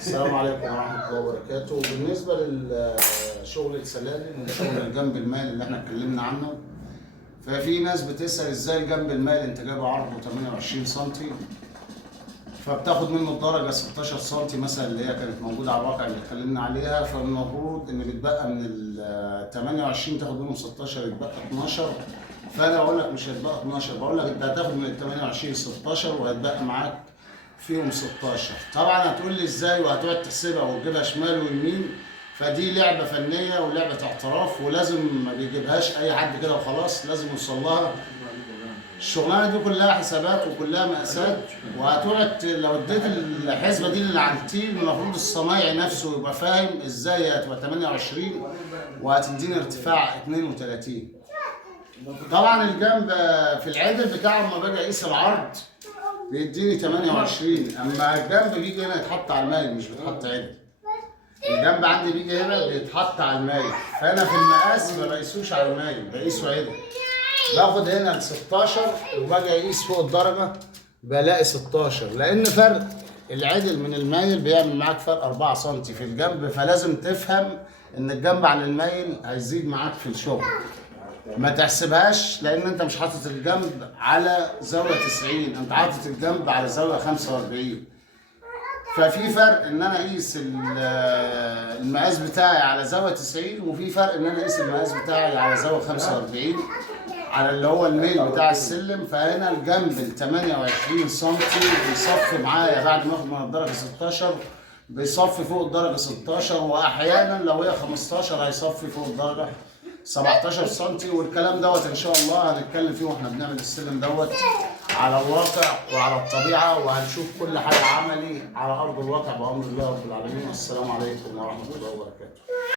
السلام عليكم ورحمة الله وبركاته. بالنسبة لشغل السلالم وشغل الجنب المائل اللي احنا اتكلمنا عنه، ففي ناس بتسأل ازاي الجنب المائل انت جايبه عرضه 28 سم فبتاخد منه الدرجة 16 سم مثلا اللي هي كانت موجودة على الواقع اللي اتكلمنا عليها، فالمفروض ان بتبقى من ال 28 تاخد منهم 16 يتبقى 12. فانا بقول لك مش هيتبقى 12، بقول لك انت هتاخد من ال 28 16 وهيتبقى معاك فيهم 16. طبعا هتقول لي ازاي وهتقعد تحسبها وتجيبها شمال ويمين، فدي لعبه فنيه ولعبه اعتراف ولازم ما بيجيبهاش اي حد كده وخلاص، لازم يوصل لها. الشغلانه دي كلها حسابات وكلها مقاسات، وهتقعد لو اديت الحسبه دي اللي على التيل المفروض الصنايعي نفسه يبقى فاهم ازاي هتبقى 28 وهتديني ارتفاع 32. طبعا الجنب في العدل بتاعه لما باجي اقيس العرض بيديني 28، اما الجنب بيجي هنا يتحط على المايل مش بيتحط عدل. الجنب عندي بيجي هنا بيتحط على المايل، فانا في المقاس ما بقيسوش على المايل بقيسه عدل. باخد هنا ال 16 وباجي اقيس فوق الدرجه بلاقي 16، لان فرق العدل من المايل بيعمل معاك فرق 4 سم في الجنب، فلازم تفهم ان الجنب عن المايل هيزيد معاك في الشغل. ما تحسبهاش لان انت مش حاطط الجنب على زاويه 90، انت حاطط الجنب على زاويه 45. ففي فرق ان انا اقيس المقاس بتاعي على زاويه 90، وفي فرق ان انا اقيس المقاس بتاعي على زاويه 45 على اللي هو الميل بتاع السلم. فهنا الجنب ال 28 سم بيصفي معايا بعد ما اخد من الدرجه 16 بيصفي فوق الدرجه 16، واحيانا لو هي 15 هيصفي فوق الدرجه 17 سم. والكلام دوت ان شاء الله هنتكلم فيه واحنا بنعمل السلم دوت على الواقع وعلى الطبيعه، وهنشوف كل حاجه عملي على ارض الواقع بامر الله رب العالمين. والسلام عليكم ورحمه الله وبركاته.